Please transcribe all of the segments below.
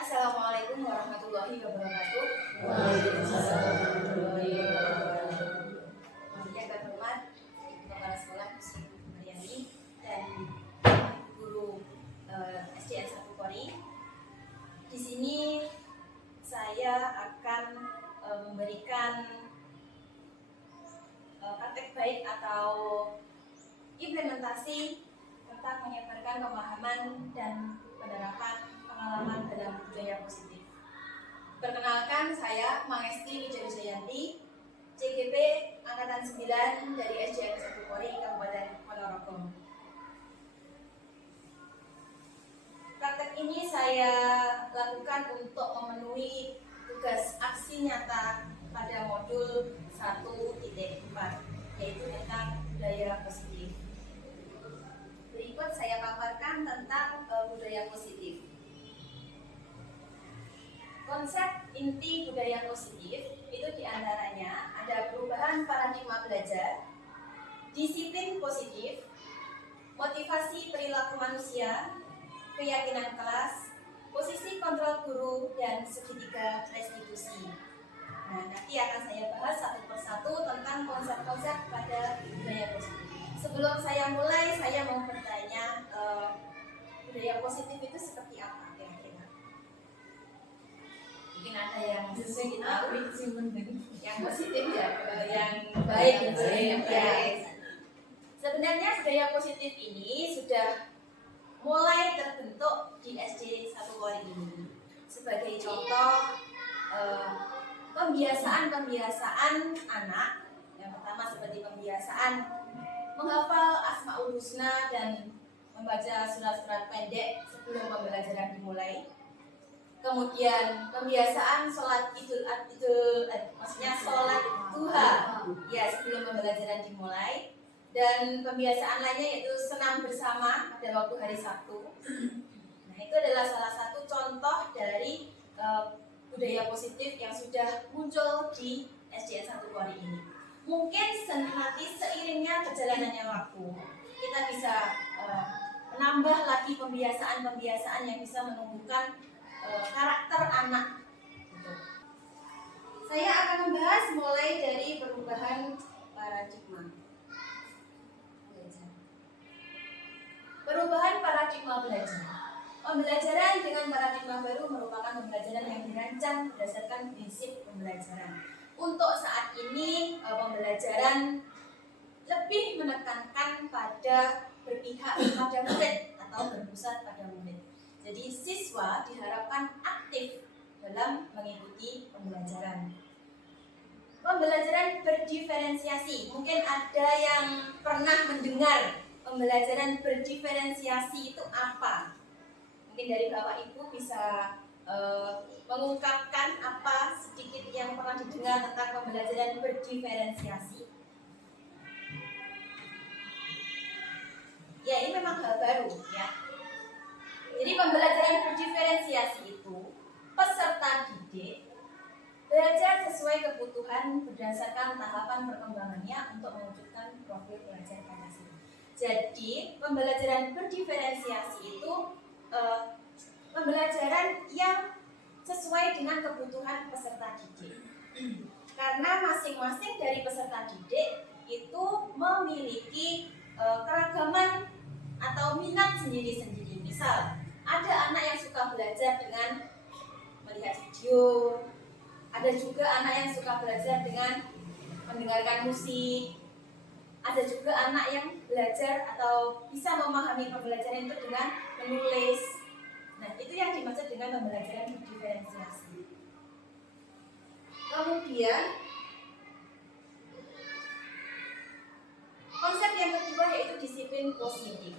Assalamualaikum warahmatullahi wabarakatuh. Waalaikumsalam warahmatullahi wabarakatuh. Yang terhormat Ibu Kepala Sekolah Muslim Maryani dan guru SDN 1 Polri. Di sini saya akan memberikan praktek baik atau implementasi tentang menyebarkan pemahaman dan penerapan pengalaman dalam budaya positif. Perkenalkan, saya Mangesti Wijayanti, CGP Angkatan 9 dari SDN 1 Polri Kabupaten Ponorogo. Praktek ini saya lakukan untuk memenuhi tugas aksi nyata pada modul 1.4, yaitu tentang budaya positif. Berikut saya paparkan tentang budaya positif. Konsep inti budaya positif itu diantaranya ada perubahan paradigma belajar, disiplin positif, motivasi perilaku manusia, keyakinan kelas, posisi kontrol guru, dan segitiga restitusi. Nah, nanti akan saya bahas satu persatu tentang konsep-konsep pada budaya positif. Sebelum saya mulai, saya mau bertanya, budaya positif itu seperti apa kira-kira? Mungkin ada yang yang positif ya, yang baik gitu ya. Sebenarnya budaya positif ini sudah mulai terbentuk di SD 1 Polri ini. Sebagai contoh, pembiasaan anak. Yang pertama seperti pembiasaan menghafal Asmaul Husna dan membaca surat-surat pendek sebelum pembelajaran dimulai. Kemudian pembiasaan sholat maksudnya sholat duha ya sebelum pembelajaran dimulai. Dan pembiasaan lainnya yaitu senam bersama pada waktu hari Sabtu. Nah, itu adalah salah satu contoh dari budaya positif yang sudah muncul di SDN 1 Polri ini. Mungkin nanti seiringnya berjalannya waktu kita bisa menambah lagi pembiasaan-pembiasaan yang bisa menumbuhkan karakter anak. Saya akan membahas mulai dari perubahan paradigma belajar. Perubahan paradigma belajar. Pembelajaran dengan paradigma baru merupakan pembelajaran yang dirancang berdasarkan prinsip pembelajaran. Untuk saat ini pembelajaran lebih menekankan pada berpihak pada murid atau berpusat pada murid. Jadi siswa diharapkan aktif dalam mengikuti pembelajaran. Pembelajaran berdiferensiasi. Mungkin ada yang pernah mendengar pembelajaran berdiferensiasi itu apa? Mungkin dari Bapak Ibu bisa mengungkapkan apa sedikit yang pernah didengar tentang pembelajaran berdiferensiasi. Ya, ini memang hal baru ya. Jadi pembelajaran berdiferensiasi itu peserta didik belajar sesuai kebutuhan berdasarkan tahapan perkembangannya untuk mewujudkan profil belajar Pancasila. Jadi pembelajaran berdiferensiasi itu pembelajaran yang sesuai dengan kebutuhan peserta didik. Karena masing-masing dari peserta didik itu memiliki keragaman atau minat sendiri-sendiri. Misal, ada anak yang suka belajar dengan melihat video, ada juga anak yang suka belajar dengan mendengarkan musik, ada juga anak yang belajar atau bisa memahami pembelajaran itu dengan menulis. Nah, itu yang dimaksud dengan pembelajaran diferensiasi. Kemudian konsep yang kedua yaitu disiplin positif.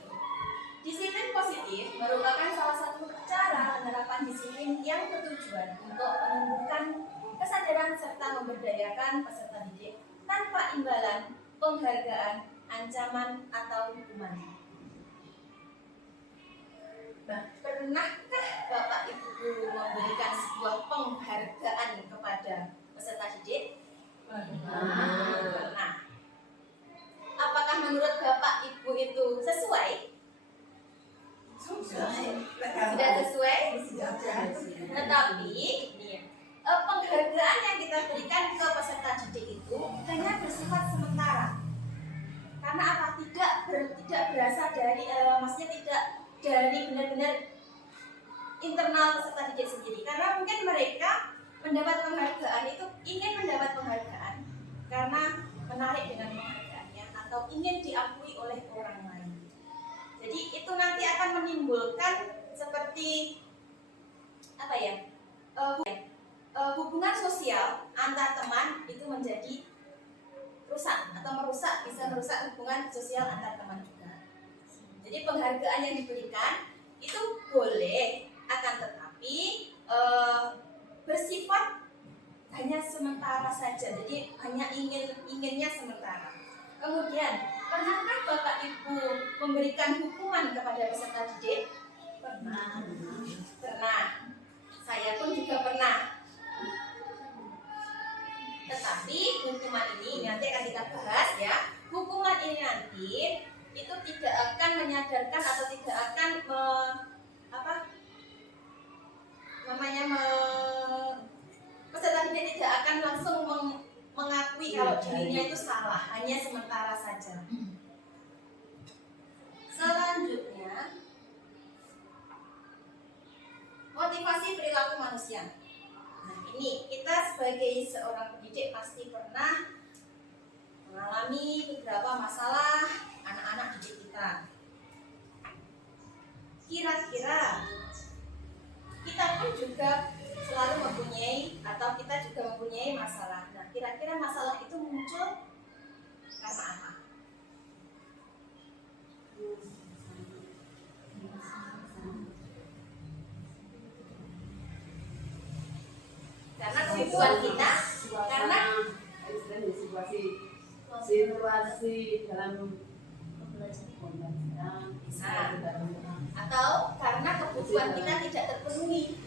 Disiplin positif merupakan salah satu cara penerapan disiplin yang bertujuan untuk menumbuhkan kesadaran serta memberdayakan peserta didik tanpa imbalan, penghargaan, ancaman, atau hukuman. Nah, pernahkah Bapak Ibu memberikan sebuah penghargaan kepada peserta didik? Pernah. Apakah menurut Bapak Ibu itu sesuai? Sudah sesuai? Tetapi penghargaan yang kita berikan ke peserta didik itu hanya bersifat sementara. Karena apa? Tidak berasal dari, maksudnya tidak dari benar-benar internal peserta didik sendiri. Karena mungkin mereka mendapat penghargaan itu ingin mendapat penghargaan karena menarik dengan penghargaannya atau ingin diakui oleh orang lain. Jadi itu nanti akan menimbulkan seperti apa ya? Hubungan sosial antar teman itu menjadi rusak atau bisa merusak hubungan sosial antar teman juga. Jadi penghargaan yang diberikan itu boleh, akan tetapi bersifat hanya sementara saja. Jadi hanya inginnya sementara. Kemudian, pernahkah Bapak Ibu memberikan hukuman kepada peserta didik? Pernah. Saya pun juga pernah. Tetapi hukuman ini nanti akan kita bahas ya. Hukuman ini nanti itu tidak akan menyadarkan atau tidak akan peserta didik tidak akan langsung mengakui kalau dirinya itu salah, hanya sementara saja. Selanjutnya, motivasi perilaku manusia. Nah, ini kita sebagai seorang pendidik pasti pernah mengalami beberapa masalah anak-anak didik kita. Kira-kira kita pun juga selalu mempunyai atau kita juga mempunyai masalah. Nah, kira-kira masalah itu muncul karena apa? Karena kebutuhan kita, karena situasi dalam pembelajaran atau karena kebutuhan kita tidak terpenuhi,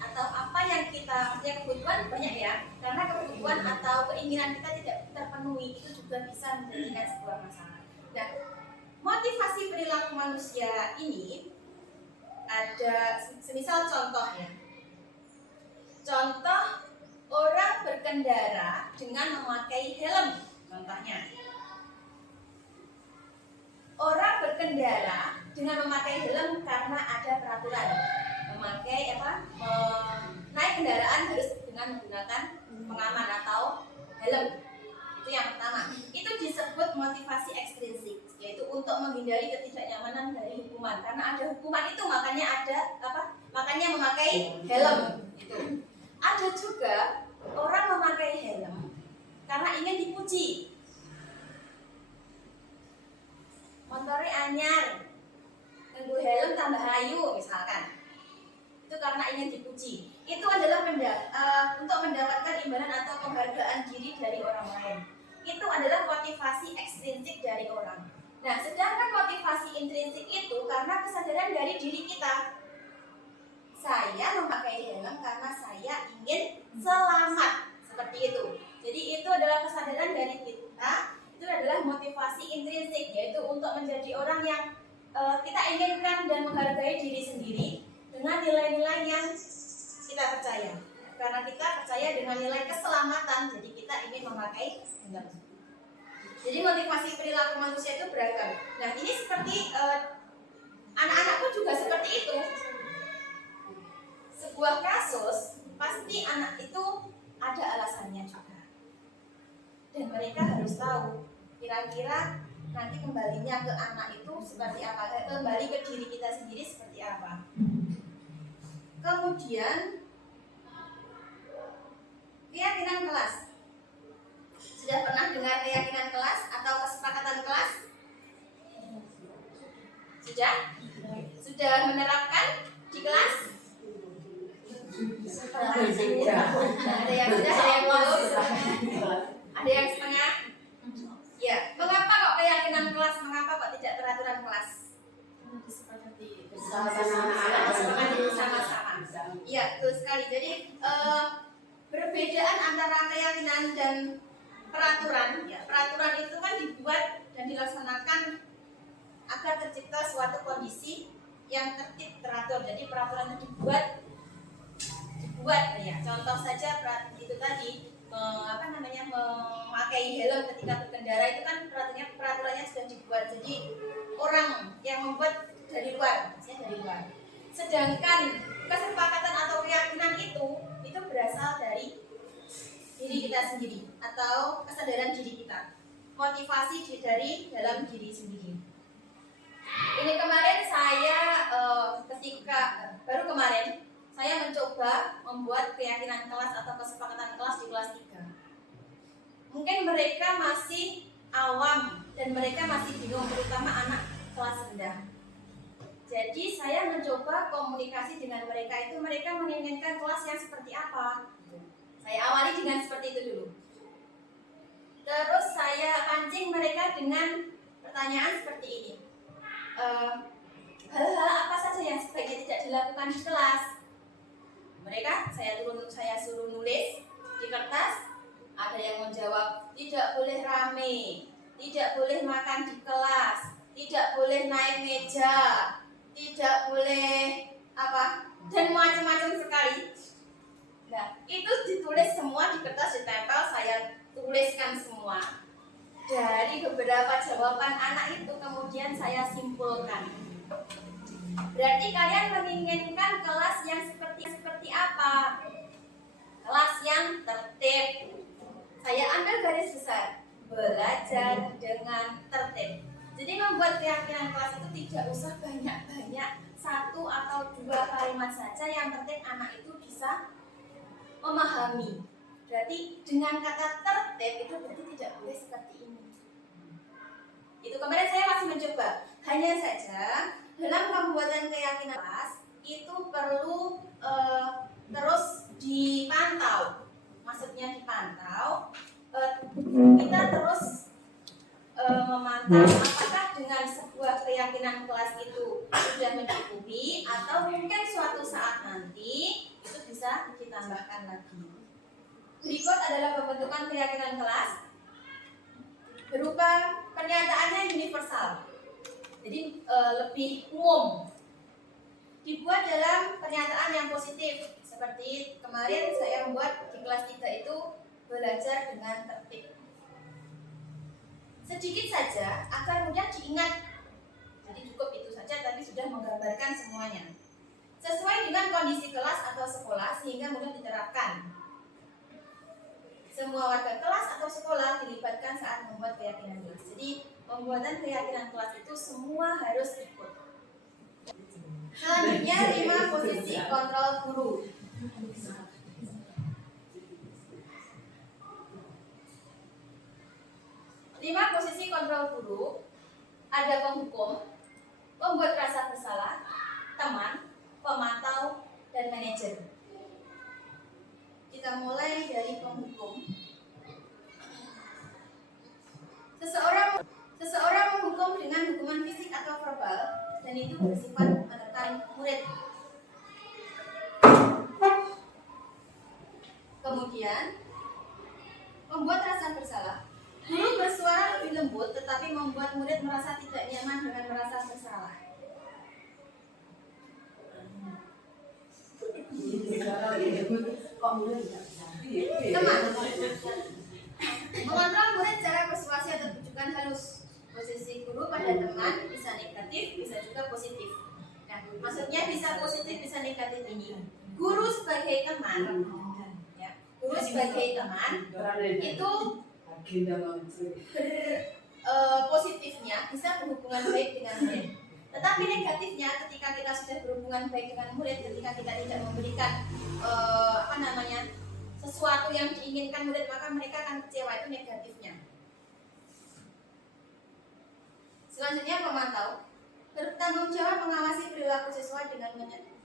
atau apa yang kita, maksudnya kebutuhan banyak ya, karena kebutuhan atau keinginan kita tidak terpenuhi, itu juga bisa menjadikan sebuah masalah. Nah, motivasi perilaku manusia ini ada semisal contoh ya. Contoh, orang berkendara dengan memakai helm. Contohnya, orang berkendara dengan memakai helm karena ada peraturan. Naik kendaraan harus dengan menggunakan pengaman atau helm. Itu yang pertama. Itu disebut motivasi ekstrinsik, yaitu untuk menghindari ketidaknyamanan dari hukuman. Karena ada hukuman itu makanya memakai helm. Itu. Ada juga orang memakai helm karena ingin dipuji. Montore anyar, nganggo helm tambah ayu misalkan. Itu karena ingin dipuji. Itu adalah untuk mendapatkan imbalan atau penghargaan diri dari orang lain. Itu adalah motivasi ekstrinsik dari orang. Nah, sedangkan motivasi intrinsik itu karena kesadaran dari diri kita. Saya memakai helm karena saya ingin selamat, seperti itu. Jadi itu adalah kesadaran dari kita. Itu adalah motivasi intrinsik, yaitu untuk menjadi orang yang kita inginkan dan menghargai diri sendiri dengan nilai-nilai yang kita percaya. Karena kita percaya dengan nilai keselamatan, jadi kita ingin memakai helm. Jadi motivasi perilaku manusia itu beragam. Nah, ini seperti anak-anakku juga seperti itu. Sebuah kasus pasti anak itu ada alasannya juga, dan mereka harus tahu kira-kira nanti kembalinya ke anak itu seperti apa, kembali ke diri kita sendiri seperti apa. Kemudian keyakinan kelas. Sudah pernah dengar keyakinan kelas atau kesepakatan kelas? Sudah menerapkan di kelas? Ada yang sudah, ada yang belum, ada yang setengah. Ya, mengapa kok keyakinan kelas? Mengapa kok tidak peraturan kelas? Bersama-sama. Iya, betul sekali. Jadi perbedaan antara keyakinan dan peraturan. Ya, peraturan itu kan dibuat dan dilaksanakan agar tercipta suatu kondisi yang tertib, teratur. Jadi peraturan itu dibuat dibuat ya. Contoh saja itu tadi memakai helm ketika berkendara itu kan peraturannya sudah dibuat. Jadi orang yang membuat dari luar, maksudnya dari luar. Sedangkan kesepakatan atau keyakinan itu berasal dari diri kita sendiri atau kesadaran diri kita. Motivasi dari dalam diri sendiri. Ini kemarin saya baru kemarin saya mencoba membuat keyakinan kelas atau kesepakatan kelas di kelas 3. Mungkin mereka masih awam dan mereka masih bingung, terutama anak kelas rendah. Jadi saya mencoba komunikasi dengan mereka itu, mereka menginginkan kelas yang seperti apa. Saya awali dengan seperti itu dulu. Terus saya pancing mereka dengan pertanyaan seperti ini. Hal-hal apa saja yang sebaiknya tidak dilakukan di kelas? Mereka saya suruh nulis di kertas. Ada yang menjawab tidak boleh rame, tidak boleh makan di kelas, tidak boleh naik meja, tidak boleh apa, dan macam-macam sekali. Nah, itu ditulis semua di kertas, ditempel, saya tuliskan semua. Dari beberapa jawaban anak itu kemudian saya simpulkan. Berarti kalian menginginkan kelas yang seperti apa? Kelas yang tertib. Saya ambil garis besar, belajar dengan tertib. Jadi membuat keyakinan kelas itu tidak usah banyak-banyak, 1 atau 2 kalimat saja yang penting anak itu bisa memahami. Berarti dengan kata tertib itu berarti tidak boleh seperti ini. Itu kemarin saya masih mencoba. Hanya saja dalam pembuatan keyakinan kelas itu perlu terus dipantau. Maksudnya dipantau, kita terus memantau apakah dengan sebuah keyakinan kelas itu sudah mencukupi atau mungkin suatu saat nanti itu bisa ditambahkan lagi. Berikut adalah pembentukan keyakinan kelas berupa pernyataannya universal, jadi lebih umum. Dibuat dalam pernyataan yang positif, seperti kemarin saya membuat di kelas 3 itu belajar dengan tertib. Sedikit saja agar mudah diingat. Jadi cukup itu saja, tapi sudah menggambarkan semuanya. Sesuai dengan kondisi kelas atau sekolah sehingga mudah diterapkan. Semua warga kelas atau sekolah dilibatkan saat membuat keyakinan kelas. Jadi pembuatan keyakinan kelas itu semua harus ikut. Selanjutnya 5 posisi kontrol guru. 5 posisi kontrol guru. Ada penghukum, pembuat rasa bersalah, teman, pemantau, dan manajer. Kita mulai dari penghukum. Seseorang menghukum dengan hukuman fisik atau verbal, dan itu bersifat menekan murid. Kemudian membuat rasa bersalah. Guru bersuara lebih lembut tetapi membuat murid merasa tidak nyaman dengan merasa bersalah. Teman, mengontrol murid secara persuasi atau bujukan halus. Posisi guru pada teman bisa negatif, bisa juga positif. Nah, maksudnya bisa positif, bisa negatif ini. Guru sebagai teman, ya, guru sebagai teman itu positifnya bisa berhubungan baik dengan murid. Tetapi negatifnya ketika kita sudah berhubungan baik dengan murid, ketika kita tidak memberikan sesuatu yang diinginkan murid, maka mereka akan kecewa. Itu negatifnya. Selanjutnya pemantau, bertanggung jawab mengawasi perilaku siswa dengan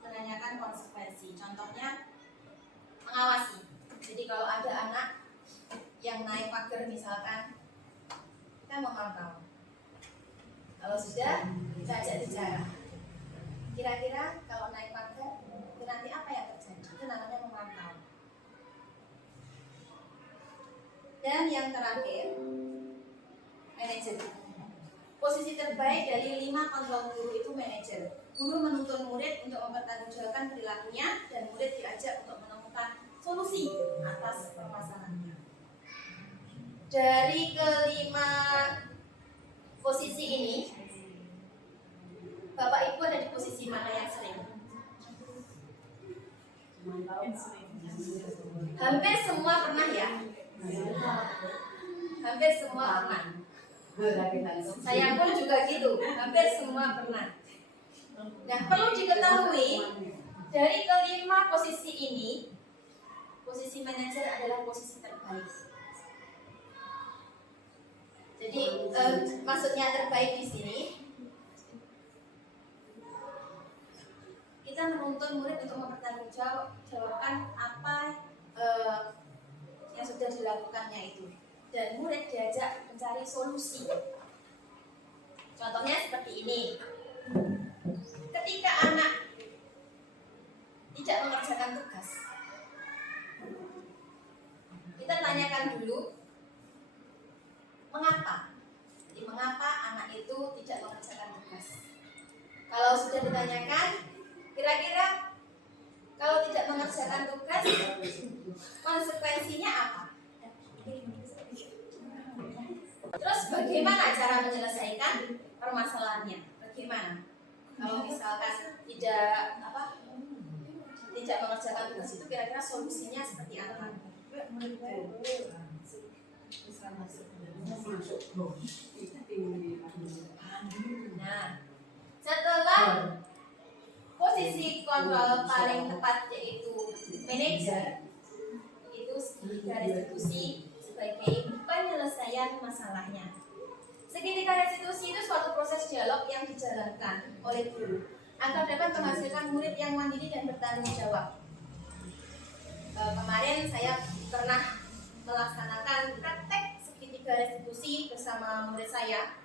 menanyakan konsekuensi. Contohnya mengawasi. Jadi kalau ada anak yang naik pagar misalkan, kita memantau. Kalau sudah, kita ajak bicara. Kira-kira kalau naik pagar, nanti apa yang terjadi? Itu namanya memantau. Dan yang terakhir, manajer. Posisi terbaik dari 5 kontrol guru itu manajer. Guru menuntun murid untuk mempertanggungjawabkan perilakunya dan murid diajak untuk menemukan solusi atas permasalahannya. Dari kelima posisi ini, Bapak Ibu ada di posisi mana yang sering? Hampir semua pernah ya? Hampir semua pernah. Saya pun juga gitu, hampir semua pernah. Nah, perlu diketahui dari kelima posisi ini, posisi manajer adalah posisi terbaik. Jadi maksudnya terbaik di sini, kita menuntun murid untuk mempertanggungjawabkan apa yang sudah dilakukannya itu, dan murid diajak mencari solusi. Contohnya seperti ini. Ketika anak tidak mengerjakan tugas, kita tanyakan dulu mengapa. Jadi mengapa anak itu tidak mengerjakan tugas. Kalau sudah ditanyakan, kira-kira kalau tidak mengerjakan tugas, konsekuensinya apa? Terus bagaimana cara menyelesaikan permasalahannya? Bagaimana? Kalau misalkan tidak mengerjakan tugas itu, kira-kira solusinya seperti apa? Nah, setelah posisi kontrol paling tepat yaitu manajer, itu garis restitusi sebagai penyelesaian masalahnya. Segitiga restitusi itu suatu proses dialog yang dijalankan oleh guru agar dapat menghasilkan murid yang mandiri dan bertanggung jawab. Kemarin saya pernah melaksanakan praktek segitiga restitusi bersama murid saya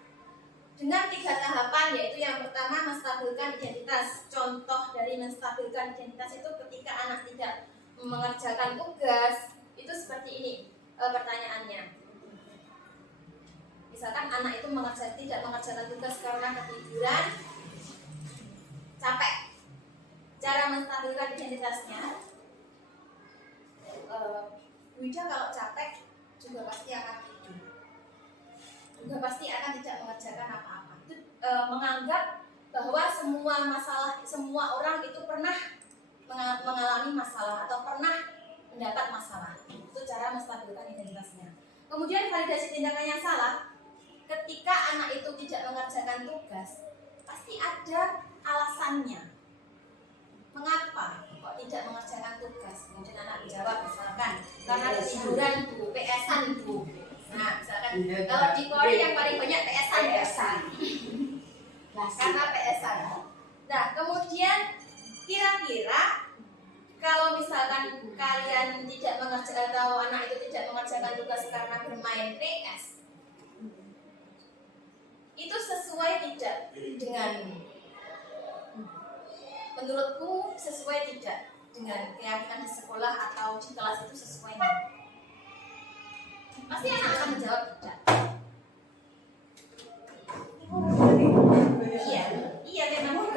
dengan 3 tahapan, yaitu yang pertama menstabilkan identitas. Contoh dari menstabilkan identitas itu ketika anak tidak mengerjakan tugas, itu seperti ini pertanyaannya. Misalkan anak itu tidak mengerjakan tugas karena ketiduran, capek. Cara menstabilkan identitasnya, Bu Ida kalau capek juga pasti akan tidur, juga pasti akan tidak mengerjakan apa-apa. Itu menganggap bahwa semua orang itu pernah mengalami masalah atau pernah mendapat masalah. Itu cara menstabilkan identitasnya. Kemudian validasi tindakan yang salah. Ketika anak itu tidak mengerjakan tugas, pasti ada alasannya. Mengapa kok tidak mengerjakan tugas? Kemudian anak dijawab misalkan karena ketiduran Bu, PS-an Bu. Nah, misalkan kalau di Korea yang paling banyak PS-an. Karena PS-an. Nah, kemudian kira-kira kalau misalkan kalian tidak mengerjakan atau anak itu tidak mengerjakan tugas karena bermain PS, itu sesuai tidak dengan, menurutku sesuai tidak dengan keyakinan di sekolah atau di kelas itu sesuai tidak? Pasti anak akan menjawab tidak. Iya memang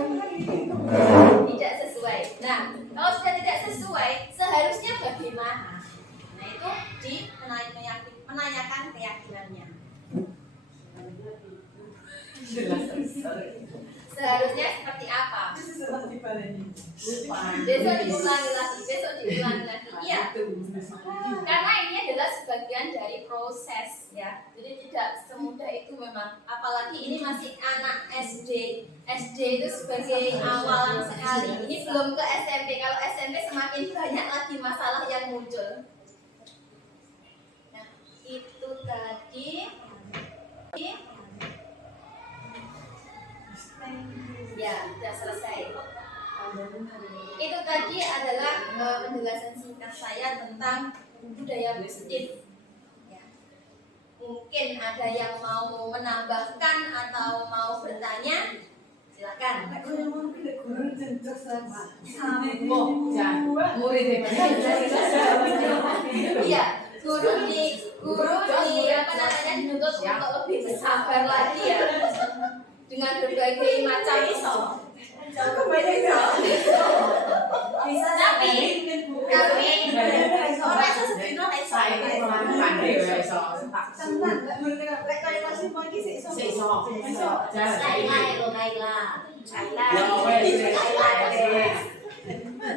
tidak sesuai. Nah, kalau sudah tidak sesuai, seharusnya bagaimana? Nah, itu menanyakan keyakinannya. Seharusnya seperti apa? Besok diulangi lagi. Iya. Karena ini adalah sebagian dari proses ya. Jadi tidak semudah itu memang. Apalagi ini masih anak SD. SD itu sebagai awalan sekali. Ini belum ke SMP. Kalau SMP semakin banyak lagi masalah yang muncul. Nah, itu tadi. Ya, sudah selesai. Itu tadi adalah penjelasan singkat saya tentang budaya positif. Ya. Mungkin ada yang mau menambahkan atau mau bertanya, silakan. Iya, guru dituntut untuk lebih bersabar lagi ya. Dengan berbagai macam tapi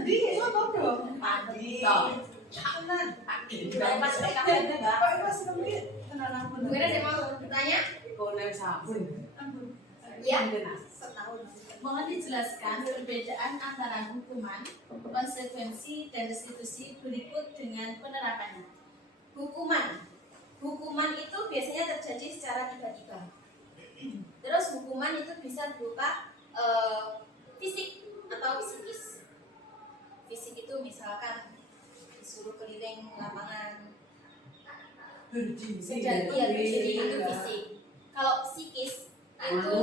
Padi, apa dong? Padi. Tenan. Pas PKP Mbak. Kok itu seneng tenan aku. Mungkin ada yang mau bertanya? Konem sabun. Ya. Setahun. Mohon dijelaskan perbedaan antara hukuman, konsekuensi, dan restitusi berikut dengan penerapannya. Hukuman itu biasanya terjadi secara tiba-tiba. Terus hukuman itu bisa berupa fisik atau psikis. Fisik itu misalkan disuruh keliling lapangan, sedang berdiri itu fisik. Kalau psikis itu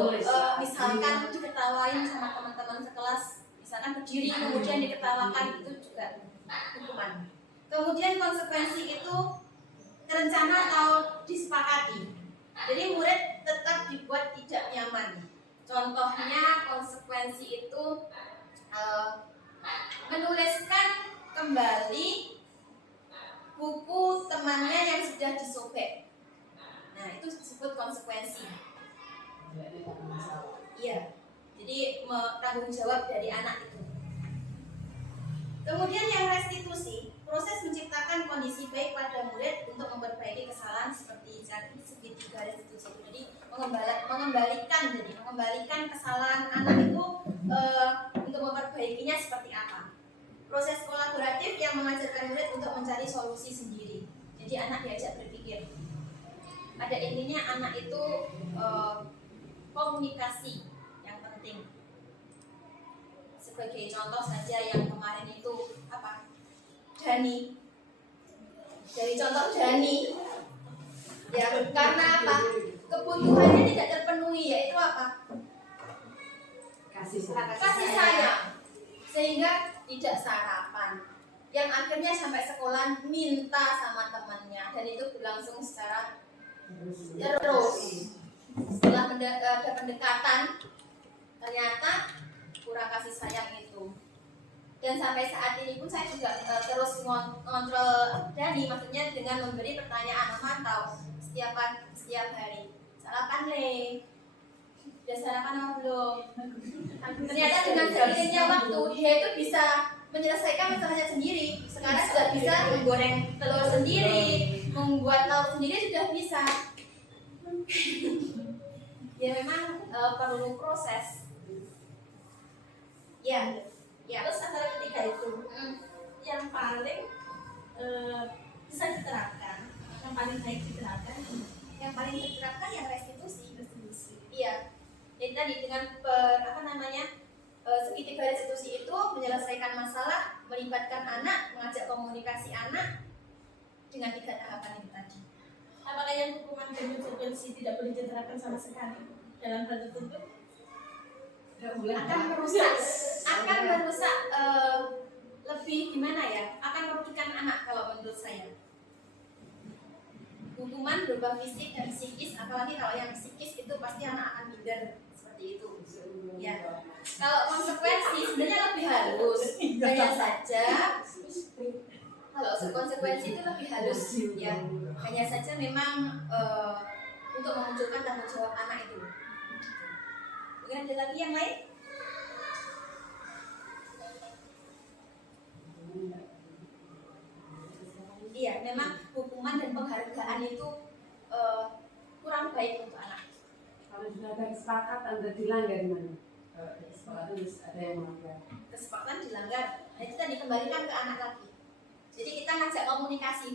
misalkan diketawain sama teman-teman sekelas, misalkan berdiri kemudian diketawakan, itu juga hukuman. Kemudian konsekuensi itu terencana atau disepakati. Jadi murid tetap dibuat tidak nyaman. Contohnya konsekuensi itu menuliskan kembali buku temannya yang sudah disobek. Nah, itu disebut konsekuensi. Iya. Jadi tanggung jawab dari anak itu. Kemudian yang restitusi, proses menciptakan kondisi baik pada murid untuk memperbaiki kesalahan seperti segitiga restitusi. Jadi mengembalikan kesalahan anak itu untuk memperbaikinya seperti apa. Proses kolaboratif yang mengajarkan murid untuk mencari solusi sendiri. Jadi anak diajak berpikir. Pada intinya anak itu komunikasi yang penting. Sebagai contoh saja yang kemarin itu apa? Dani. Dari contoh Dani, ya karena apa? Kebutuhannya tidak terpenuhi, yaitu apa? Kasih sayang, sehingga tidak sarapan. Yang akhirnya sampai sekolah minta sama temannya, dan itu berlangsung secara terus. Setelah ada pendekatan, ternyata kurang kasih sayang itu. Dan sampai saat ini pun saya juga terus ngontrol Dani, maksudnya dengan memberi pertanyaan memantau setiap hari. Sarapan Le, udah sarapan apa belum? Ternyata dengan seiringnya waktu dia itu bisa menyelesaikan masalahnya sendiri. Sekarang sudah bisa menggoreng telur sendiri, membuat lauk sendiri sudah bisa. Ya memang perlu proses. Ya. Terus antara ketiga itu yang paling bisa diterapkan, yang paling baik diterapkan, Yang paling diterapkan yang restitusi. Iya. Jadi tadi dengan segitiga restitusi itu menyelesaikan masalah, melibatkan anak, mengajak komunikasi anak dengan 3 tahapan itu tadi. apakah yang hukuman dan konsekuensi tidak boleh diterapkan sama sekali dalam hal tertentu? Akan merusak lebih gimana ya? Akan merugikan anak kalau menurut saya. Hukuman berupa fisik dan psikis, apalagi kalau yang psikis itu pasti anak akan minder seperti itu. Ya. Kalau konsekuensi sebenarnya lebih halus, hanya saja kalau konsekuensi itu lebih halus, ya. Hanya saja memang untuk memunculkan tanggung jawab anak itu. Mungkin ada lagi yang lain? Iya, memang hukuman dan penghargaan itu kurang baik untuk anak. Kalau sudah ada kesepakatan dan dilanggar gimana? Kesepakatan ada yang melanggar. Kesepakatan dilanggar, nah itu tadi kembalikan ke anak lagi. Jadi kita ngajak komunikasi.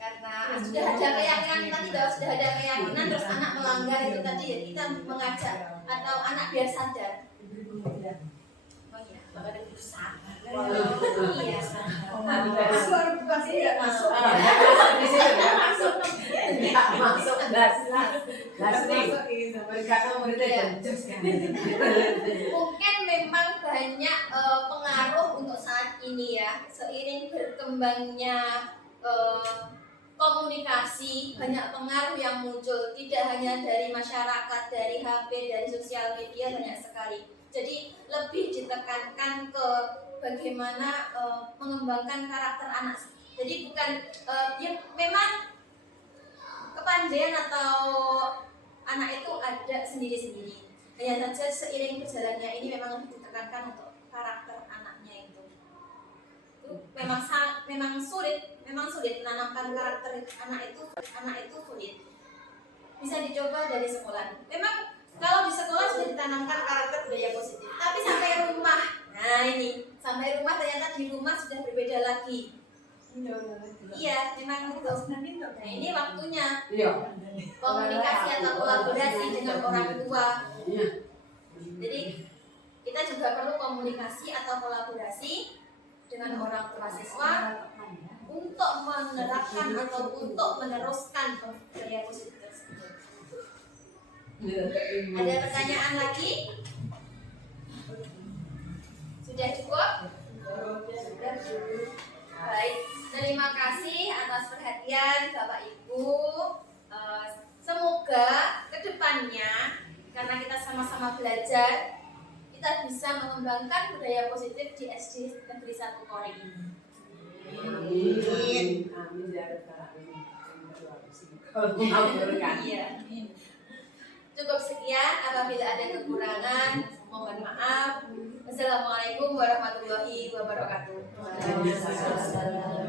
Karena sudah ada keyakinan tadi, bahwa sudah ada keyakinan terus anak melanggar itu tadi, ya kita mengajak atau anak biar sadar. Oh iya, bakal ada urusan. Iya. Suara pasti tidak masuk. Di sini nggak masuk. Nggak masuk. Berkata muridnya jujur kan. Mungkin memang banyak pengaruh untuk saat ini ya, seiring berkembangnya komunikasi, banyak pengaruh yang muncul, tidak hanya dari masyarakat, dari HP, dari sosial media, banyak sekali. Jadi lebih ditekankan ke bagaimana mengembangkan karakter anak. Jadi bukan ya memang kepandaian atau anak itu ada sendiri-sendiri. Hanya saja seiring berjalannya ini memang lebih ditekankan tekankan untuk karakter anaknya itu memang sulit menanamkan karakter anak itu sulit. Bisa dicoba dari sekolah. Memang kalau di sekolah sudah ditanamkan karakter budaya positif, tapi sampai rumah, nah ini sampai rumah ternyata di rumah sudah berbeda lagi. Iya, memang itu. Nah ini waktunya Iya. komunikasi atau kolaborasi dengan orang tua. Iya. Jadi kita juga perlu komunikasi atau kolaborasi dengan orang tua siswa untuk menerapkan atau untuk meneruskan budaya positif tersebut. Ada pertanyaan lagi? Sudah cukup? Baik, terima kasih atas perhatian Bapak Ibu. Semoga kedepannya karena kita sama-sama belajar, kita bisa mengembangkan budaya positif di SD Negeri 1 Kori ini. Amin. Amin ya rabbal alamin. Iya. Cukup sekian. Apabila ada kekurangan, mohon maaf. Wassalamualaikum warahmatullahi wabarakatuh. Waalaikumsalam.